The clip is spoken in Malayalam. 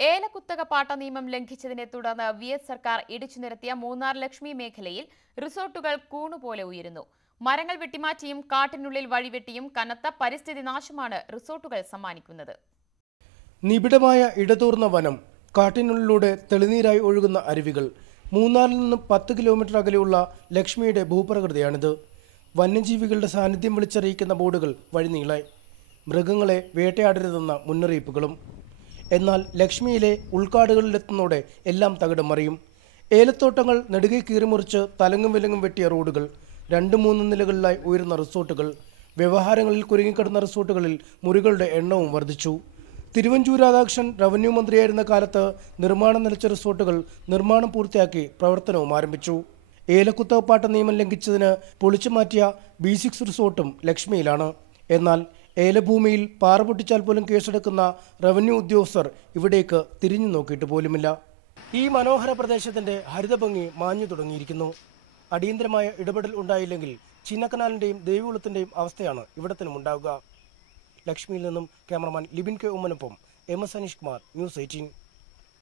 ഏലക്കുത്തക പാട്ട നിയമം ലംഘിച്ചതിനെ തുടർന്ന് വിഎസ് സർക്കാർ ഇടിച്ചു നിരത്തിയ മൂന്നാർ ലക്ഷ്മി മേഖലയിൽ റിസോർട്ടുകൾ കൂണുപോലെ ഉയരുന്നു. മരങ്ങൾ വെട്ടിമാറ്റിയും കാട്ടിനുള്ളിൽ വഴിവെട്ടിയും കനത്ത പരിസ്ഥിതി നാശമാണ് റിസോർട്ടുകൾ സമ്മാനിക്കുന്നത്. നിബിഡമായ ഇടതൂർന്ന വനം, കാട്ടിനുള്ളിലൂടെ തെളിനീരായി ഒഴുകുന്ന അരുവികൾ, മൂന്നാറിൽ നിന്നും 10 കിലോമീറ്റർ അകലെയുള്ള ലക്ഷ്മിയുടെ ഭൂപ്രകൃതിയാണിത്. വന്യജീവികളുടെ സാന്നിധ്യം വിളിച്ചറിയിക്കുന്ന ബോർഡുകൾ വഴിനീളെ, മൃഗങ്ങളെ വേട്ടയാടരുതെന്ന മുന്നറിയിപ്പുകളും. എന്നാൽ ലക്ഷ്മിയിലെ ഉൾക്കാടുകളിലെത്തുന്നതോടെ എല്ലാം തകിടം മറിയും. ഏലത്തോട്ടങ്ങൾ നെടുകെ കീറിമുറിച്ച് തലങ്ങും വിലങ്ങും വെട്ടിയ റോഡുകൾ, 2-3 നിലകളിലായി ഉയർന്ന റിസോർട്ടുകൾ, വ്യവഹാരങ്ങളിൽ കുരുങ്ങിക്കിടന്ന റിസോർട്ടുകളിൽ മുറികളുടെ എണ്ണവും വർദ്ധിച്ചു. തിരുവഞ്ചൂർ രാധാകൃഷ്ണൻ റവന്യൂ മന്ത്രിയായിരുന്ന കാലത്ത് നിർമ്മാണം നിലച്ച റിസോർട്ടുകൾ നിർമ്മാണം പൂർത്തിയാക്കി പ്രവർത്തനവും ആരംഭിച്ചു. ഏലക്കുത്തകപ്പാട്ട നിയമം ലംഘിച്ചതിന് പൊളിച്ചു മാറ്റിയ B6 റിസോർട്ടും ലക്ഷ്മിയിലാണ്. എന്നാൽ ഏലഭൂമിയിൽ പാറ പൊട്ടിച്ചാൽ പോലും കേസെടുക്കുന്ന റവന്യൂ ഉദ്യോഗസ്ഥർ ഇവിടേക്ക് തിരിഞ്ഞു നോക്കിയിട്ട് പോലുമില്ല. ഈ മനോഹര പ്രദേശത്തിന്റെ ഹരിതഭംഗി മാഞ്ഞു തുടങ്ങിയിരിക്കുന്നു. അടിയന്തരമായ ഇടപെടൽ ഉണ്ടായില്ലെങ്കിൽ ചിന്നക്കനാലിന്റെയും ദേവികുളത്തിന്റെയും അവസ്ഥയാണ് ഇവിടത്തിനും ഉണ്ടാവുക. ലക്ഷ്മിയിൽ നിന്നും ക്യാമറമാൻ ലിബിൻ കെ ഉമ്മനൊപ്പം MS അനീഷ് കുമാർ, News 18.